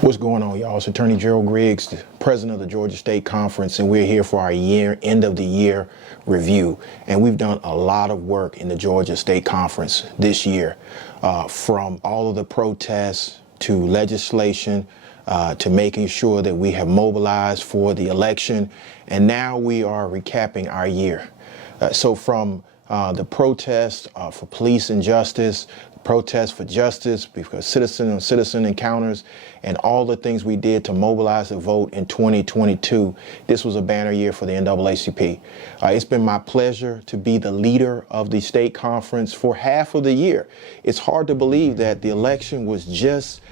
What's going on, y'all? It's Attorney Gerald Griggs, the president of the Georgia State Conference, and we're here for our end of the year review. And we've done a lot of work in the Georgia State Conference this year, from all of the protests to legislation, to making sure that we have mobilized for the election. And now we are recapping our year. So from the protests for police and justice, protests for justice, because citizen-on-citizen encounters, and all the things we did to mobilize the vote in 2022. This was a banner year for the NAACP. It's been my pleasure to be the leader of the state conference for half of the year. It's hard to believe that the election was just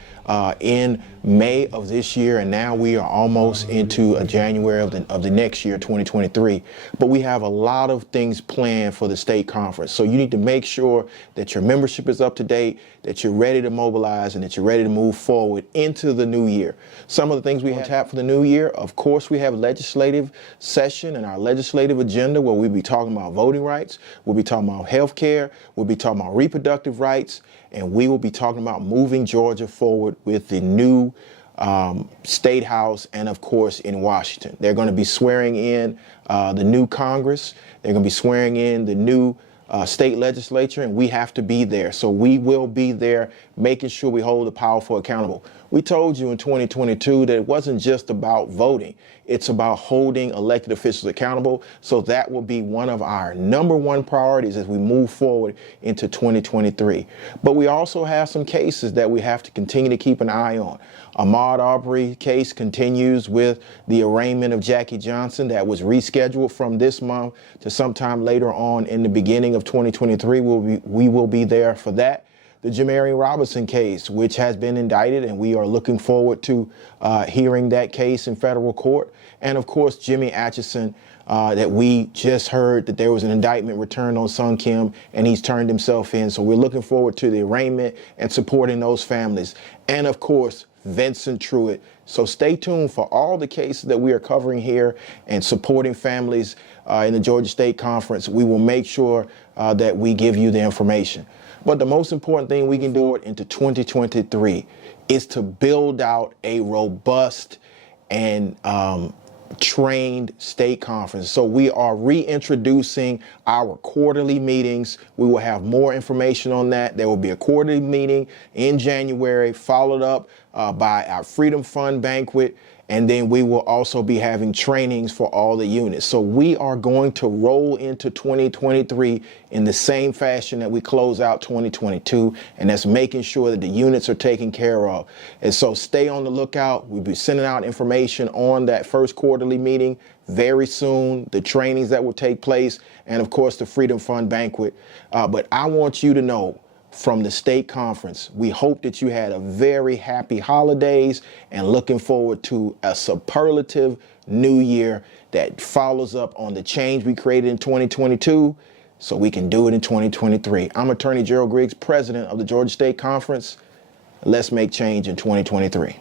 in May of this year, and now we are almost into January of the next year, 2023. But we have a lot of things planned for the state conference. So you need to make sure that your membership is up to date, that you're ready to mobilize, and that you're ready to move forward into the new year. Some of the things we have tapped for the new year, of course, we have legislative session and our legislative agenda where we'll be talking about voting rights, we'll be talking about health care, we'll be talking about reproductive rights, and we will be talking about moving Georgia forward with the new State House and, of course, in Washington. They're going to be swearing in the new Congress. They're going to be swearing in the new state legislature, and we have to be there. So we will be there making sure we hold the powerful accountable. We told you in 2022 that it wasn't just about voting. It's about holding elected officials accountable. So that will be one of our #1 priorities as we move forward into 2023. But we also have some cases that we have to continue to keep an eye on. Ahmaud Arbery case continues with the arraignment of Jackie Johnson that was rescheduled from this month to sometime later on in the beginning of 2023. We will be there for that. The Jamarian Robinson case, which has been indicted, and we are looking forward to hearing that case in federal court. And of course, Jimmy Atchison, that we just heard that there was an indictment returned on Sung Kim, and he's turned himself in. So we're looking forward to the arraignment and supporting those families. And of course, Vincent Truitt. So stay tuned for all the cases that we are covering here and supporting families in the Georgia State Conference. We will make sure that we give you the information. But the most important thing we can do into 2023 is to build out a robust and trained state conference. So we are reintroducing our quarterly meetings. We will have more information on that. There will be a quarterly meeting in January, followed up by our Freedom Fund banquet. And then we will also be having trainings for all the units. So we are going to roll into 2023 in the same fashion that we close out 2022. And that's making sure that the units are taken care of. And so stay on the lookout. We'll be sending out information on that first quarterly meeting very soon, the trainings that will take place, and of course the Freedom Fund banquet. But I want you to know, from the state conference, we hope that you had a very happy holidays and looking forward to a superlative new year that follows up on the change we created in 2022 so we can do it in 2023. I'm Attorney Gerald Griggs, president of the Georgia State Conference. Let's make change in 2023.